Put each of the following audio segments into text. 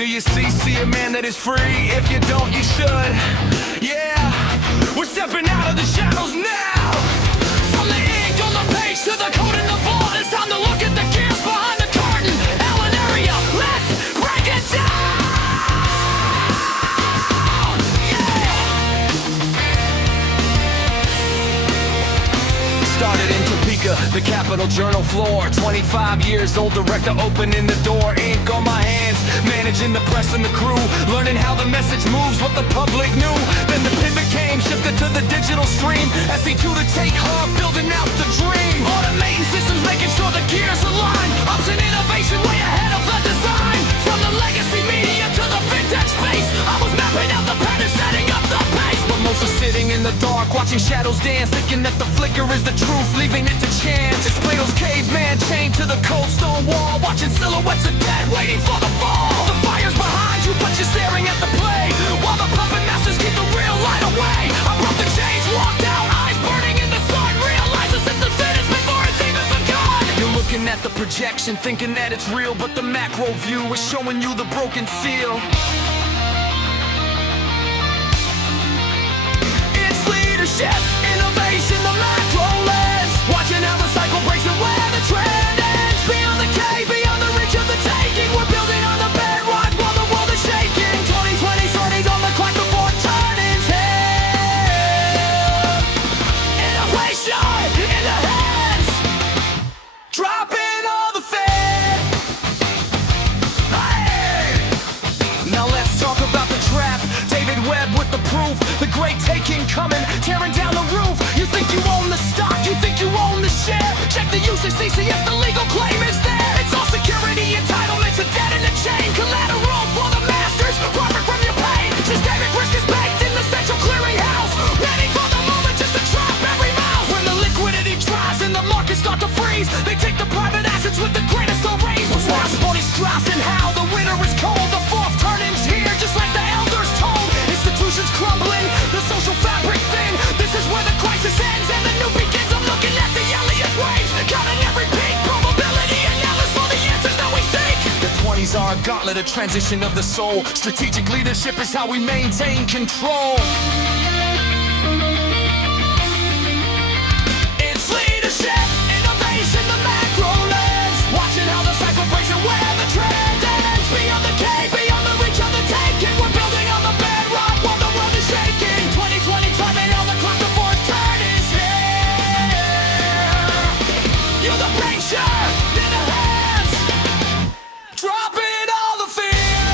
Do you see a man that is free? If you don't, you should. Yeah, we're stepping out of the shadows now. From the ink on the page to the code in the vault, it's time to look at the gears behind the curtain. Allen area, let's break it down. Started in Topeka, the Capitol Journal floor. 25 years old, director opening the door. Ink on my hands, managing the press and the crew. Learning how the message moves, what the public knew. Then the pivot came, shifted to the digital stream. SC2 the take hub, building out the dream. Automating systems, making sure the gears align. Ups and innovation, way ahead of the design. From the legacy media to the vintage space, I was mapping out the pattern, setting up the pace. But most are sitting in the dark, watching shadows dance, thinking that the flicker is the truth, leaving it to chance. It's Plato's caveman chained to the cold stone wall, watching silhouettes of dead waiting for the fall. The fire's behind you, but you're staring at the play, while the puppet masters keep the real light away. I broke the chains, walked out, eyes burning in the sun, realizes it's the finish before it's even begun. You're looking at the projection, thinking that it's real, but the macro view is showing you the broken seal. It's leadership, innovation, the macro lens, watching how the cycle breaks and where the trend ends. Beyond the cave, beyond the reach of the taking, we're building on the bedrock while the world is shaking. 2020 starting on the clock before turning's head. Innovation in the hands, dropping all the fear. Hey! Now let's talk about the trap. David Webb with the proof, the great taking coming, tearing down the roof. You think you own the stock, you think you own the share. Check the usage, see if the legal claim is there. It's all security, entitlements, a debt in a chain. Collateral for the masters, profit from your pain. Systemic risk is baked in the central clearinghouse, waiting for the moment just to trap every mouse. When the liquidity dries and the markets start to freeze, they take the private assets with the greatest of raise. Before Bonnie Strauss and how the winter is cold, the fourth turning's here, just like the elders told. Institutions crumbling, the social fabric thin. This is where the crisis ends and the new begins. I'm looking at the Elliott waves, counting every peak, probability analysis for the answers that we seek. The 20s are a gauntlet, a transition of the soul. Strategic leadership is how we maintain control. It's leadership, innovation, the macro lens, watching how the cycle breaks and where the trend ends. Beyond the cave, beyond the reach of the taking, we're building on the bedrock while the world is shaking. 2020 timing on the clock before turn is here. You're the picture in the hands, dropping all the fear,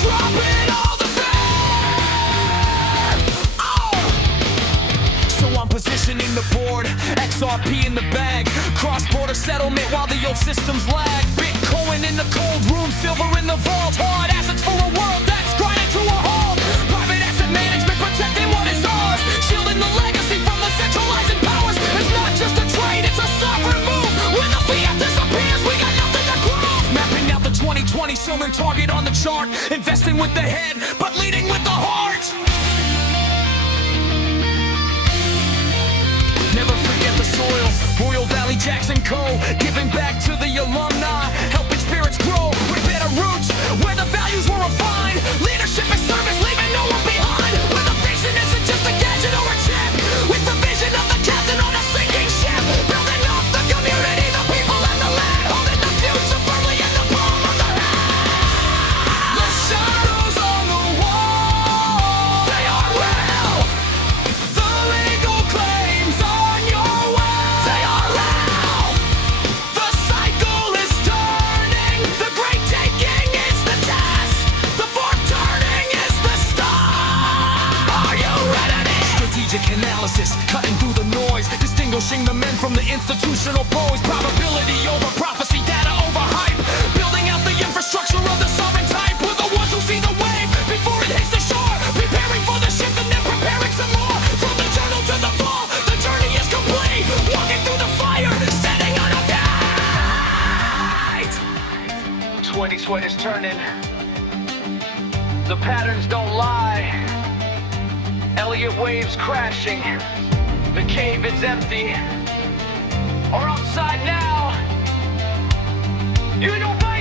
dropping all the fear. Oh! So I'm positioning the board, XRP in the bag, cross-border settlement while the old systems lag. Bitcoin in the cold room, silver in the vault, hard assets for a world that's grinding to a halt. Private asset management protecting what is ours, shielding the legacy from the centralizing powers. It's not just a trade, it's a sovereign move. When the fiat disappears, we got nothing to grow. Mapping out the 2020 silver target on the chart, investing with the head, but leading with the heart. Never forget the soil, Royal Valley Jackson Co. Giving back to the alumni, helping spirits grow with better roots, where the values were refined. Leadership is service, leaving no one behind. Where the vision isn't just a gadget or a chip, with the vision of the captain on a sinking ship. Building up the community, the people and the land, holding the future firmly in the palm of their hand. The shadows on the wall, they are real. The legal claims on your way, they are real. The cycle is turning, the great taking is the test, the fourth turning is the start. Are you ready? Strategic analysis, cutting through the noise, distinguishing the men from the institutional boys. Probability over prophecy, data over hype, building out the infrastructure of the sovereign type. We're the ones who see the wave before it hits the shore, preparing for the shift and then preparing some more. From the journal to the fall, the journey is complete. Walking through the fire, standing on a fight. 2020 is turning, the patterns don't lie. Elliott waves crashing, the cave is empty, or upside now. You don't